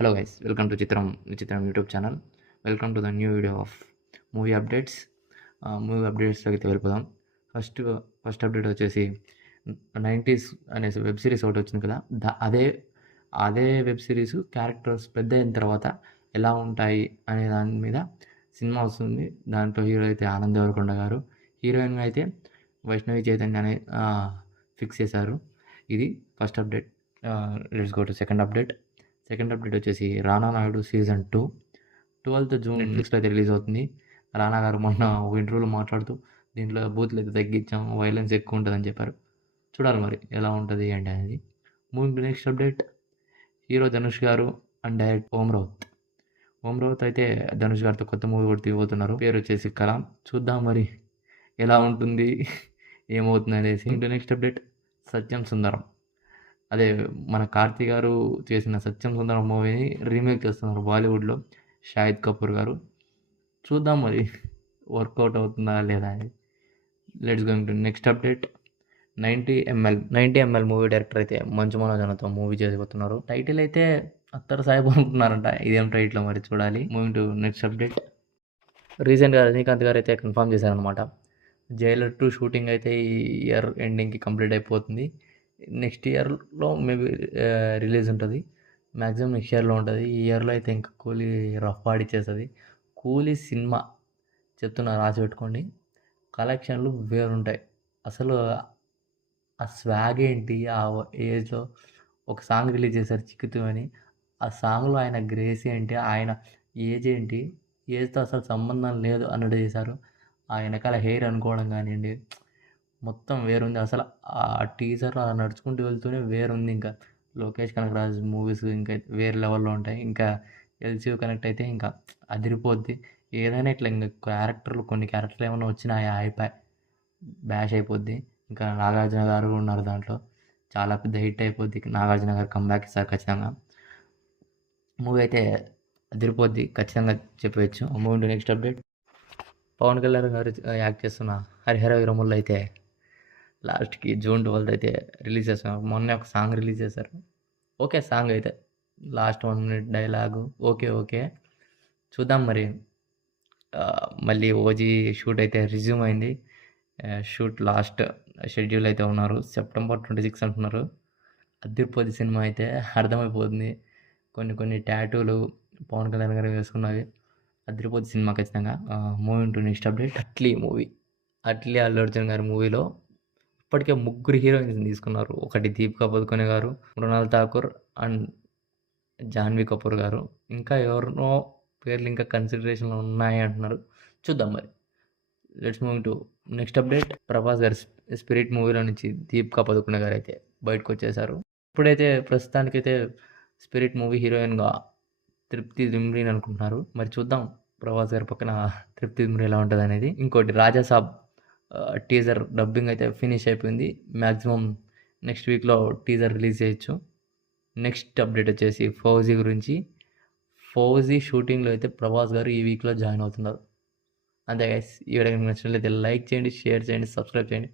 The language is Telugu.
Hello guys, welcome to Chitram YouTube channel. Welcome to the new video of movie updates. Movie అప్డేట్స్లోకి అయితే వెళ్ళిపోదాం. ఫస్ట్ అప్డేట్ వచ్చేసి 90s అనేసి వెబ్ సిరీస్ ఒకటి వచ్చింది కదా, అదే వెబ్ సిరీస్ క్యారెక్టర్స్ పెద్ద అయిన తర్వాత ఎలా ఉంటాయి అనే దాని మీద సినిమా వస్తుంది. దాంట్లో హీరో అయితే ఆనంద్ దేవరకొండ గారు, హీరోయిన్గా అయితే వైష్ణవి చైతన్య అనే ఫిక్స్ చేశారు. ఇది first update. Let's go to second update వచ్చేసి రానా నాయుడు సీజన్ 2 12th జూన్ నెట్ఫ్లిక్స్లో అయితే రిలీజ్ అవుతుంది. రానా గారు మొన్న ఒక ఇంటర్వ్యూలో మాట్లాడుతూ దీంట్లో బూతులు అయితే తగ్గించాం, వైలెన్స్ ఎక్కువ ఉంటుందని చెప్పారు. చూడాలి మరి ఎలా ఉంటుంది ఏంటి అనేది. Moving to next update, hero Dhanush గారు అండ్ డైరెక్ట్ ఓం రావుత్ అయితే ధనుష్ గారితో కొత్త మూవీ ఒకటి తీయబోతున్నారు. పేరు వచ్చేసి కలాం. చూద్దాం మరి ఎలా ఉంటుంది, ఏమవుతుంది అనేసి. నెక్స్ట్ అప్డేట్, సత్యం సుందరం, అదే మన కార్తీ గారు చేసిన సత్యం సుందరం మూవీని రీమేక్ చేస్తున్నారు బాలీవుడ్లో షాహిద్ కపూర్ గారు. చూద్దాం మరి వర్కౌట్ అవుతుందా లేదా అని. Let's going to next update, 90ml movie director అయితే మంచు మనోజ్ అన్నతో మూవీ చేయబోతున్నారు. టైటిల్ అయితే అత్తర్ సాహెబ్ అనుకుంటున్నారంట, ఇదేం టైటిల్ మరి చూడాలి. మూవింగ్ టు నెక్స్ట్ అప్డేట్, రీసెంట్గా రజనీకాంత్ గారు అయితే కన్ఫర్మ్ చేశారనమాట. జైలర్ 2 షూటింగ్ అయితే ఈ ఇయర్ ఎండింగ్కి కంప్లీట్ అయిపోతుంది. నెక్స్ట్ ఇయర్లో మేబీ రిలీజ్ ఉంటుంది. మ్యాక్సిమం నెక్స్ట్ ఇయర్లో ఉంటుంది. ఈ ఇయర్లో అయితే ఇంకా కూలీ రఫ్ ఆడిచ్చేస్తుంది. కూలీ సినిమా చెప్తున్నా, రాసి పెట్టుకోండి. కలెక్షన్లు వేరుంటాయి. అసలు ఆ స్వాగ్ ఏంటి, ఆ ఏజ్లో ఒక సాంగ్ రిలీజ్ చేశారు చిక్కుతూ అని. ఆ సాంగ్లో ఆయన గ్రేస్ ఏంటి, ఆయన ఏజ్ ఏంటి, ఏజ్తో అసలు సంబంధం లేదు అన్నట్టు చేశారు. ఆ వెనకాల హెయిర్ అనుకోవడం కానివ్వండి, మొత్తం వేరుంది. అసలు ఆ టీజర్లో అలా నడుచుకుంటూ వెళ్తూనే వేరుంది. ఇంకా లోకేష్ కనకరాజ్ మూవీస్ ఇంకా వేరే లెవెల్లో ఉంటాయి. ఇంకా ఎల్సీయూ కనెక్ట్ అయితే ఇంకా అదిరిపోద్ది. ఏదైనా ఇట్లా ఇంకా కొన్ని క్యారెక్టర్లు ఏమైనా వచ్చినా అయిపోయి బ్యాష్ అయిపోద్ది. ఇంకా నాగార్జున గారు ఉన్నారు దాంట్లో, చాలా పెద్ద హిట్ అయిపోద్ది. నాగార్జున గారు కంబ్యాక్ ఇస్తారు ఖచ్చితంగా. మూవీ అయితే అదిరిపోద్ది ఖచ్చితంగా చెప్పవచ్చు. Movie next update, Pawan Kalyan గారు యాక్ట్ చేస్తున్న హరిహర వీరముల్లో అయితే లాస్ట్కి జూన్ 12 అయితే రిలీజ్ చేస్తున్నారు. మొన్నే ఒక సాంగ్ రిలీజ్ చేశారు. ఓకే సాంగ్ అయితే, లాస్ట్ 1 minute డైలాగు ఓకే. చూద్దాం మరి. మళ్ళీ ఓజీ షూట్ అయితే రిజ్యూమ్ అయింది. షూట్ లాస్ట్ షెడ్యూల్ అయితే ఉన్నారు, సెప్టెంబర్ 26 అంటున్నారు. అదిరిపోద్ది సినిమా అయితే, అర్థమైపోతుంది. కొన్ని టాటూలు పవన్ కళ్యాణ్ గారు వేసుకున్నవి. అదిరిపోద్ది సినిమా ఖచ్చితంగా. Moving to next update, Atlee Allu Arjun గారి మూవీలో ఇప్పటికే 3 హీరోయిన్స్ తీసుకున్నారు. ఒకటి దీపికా పదుకొనె గారు, మృణాల్ ఠాకూర్ అండ్ జాన్వీ కపూర్ గారు. ఇంకా ఎవరినో పేర్లు ఇంకా కన్సిడరేషన్లో ఉన్నాయి అంటున్నారు. చూద్దాం మరి. Let's move to next update, Prabhas గారి స్పిరిట్ మూవీలో నుంచి దీపికా పదుకొనె గారు అయితే బయటకు వచ్చేసారు. ఇప్పుడైతే ప్రస్తుతానికైతే స్పిరిట్ మూవీ హీరోయిన్గా తృప్తి దిమ్రీని అనుకుంటున్నారు. మరి చూద్దాం ప్రభాస్ గారి పక్కన తృప్తి దిమ్రీ ఎలా ఉంటుంది అనేది. ఇంకోటి రాజాసాబ్ టీజర్ డబ్బింగ్ అయితే ఫినిష్ అయిపోయింది. మ్యాక్సిమం నెక్స్ట్ వీక్లో టీజర్ రిలీజ్ చేయొచ్చు. నెక్స్ట్ అప్డేట్ వచ్చేసి ఫౌజీ గురించి. ఫౌజీ షూటింగ్లో అయితే ప్రభాస్ గారు ఈ వీక్లో జాయిన్ అవుతున్నారు. అంతే గైస్, ఈ వీడియో నచ్చినట్లయితే లైక్ చేయండి, షేర్ చేయండి, సబ్స్క్రైబ్ చేయండి.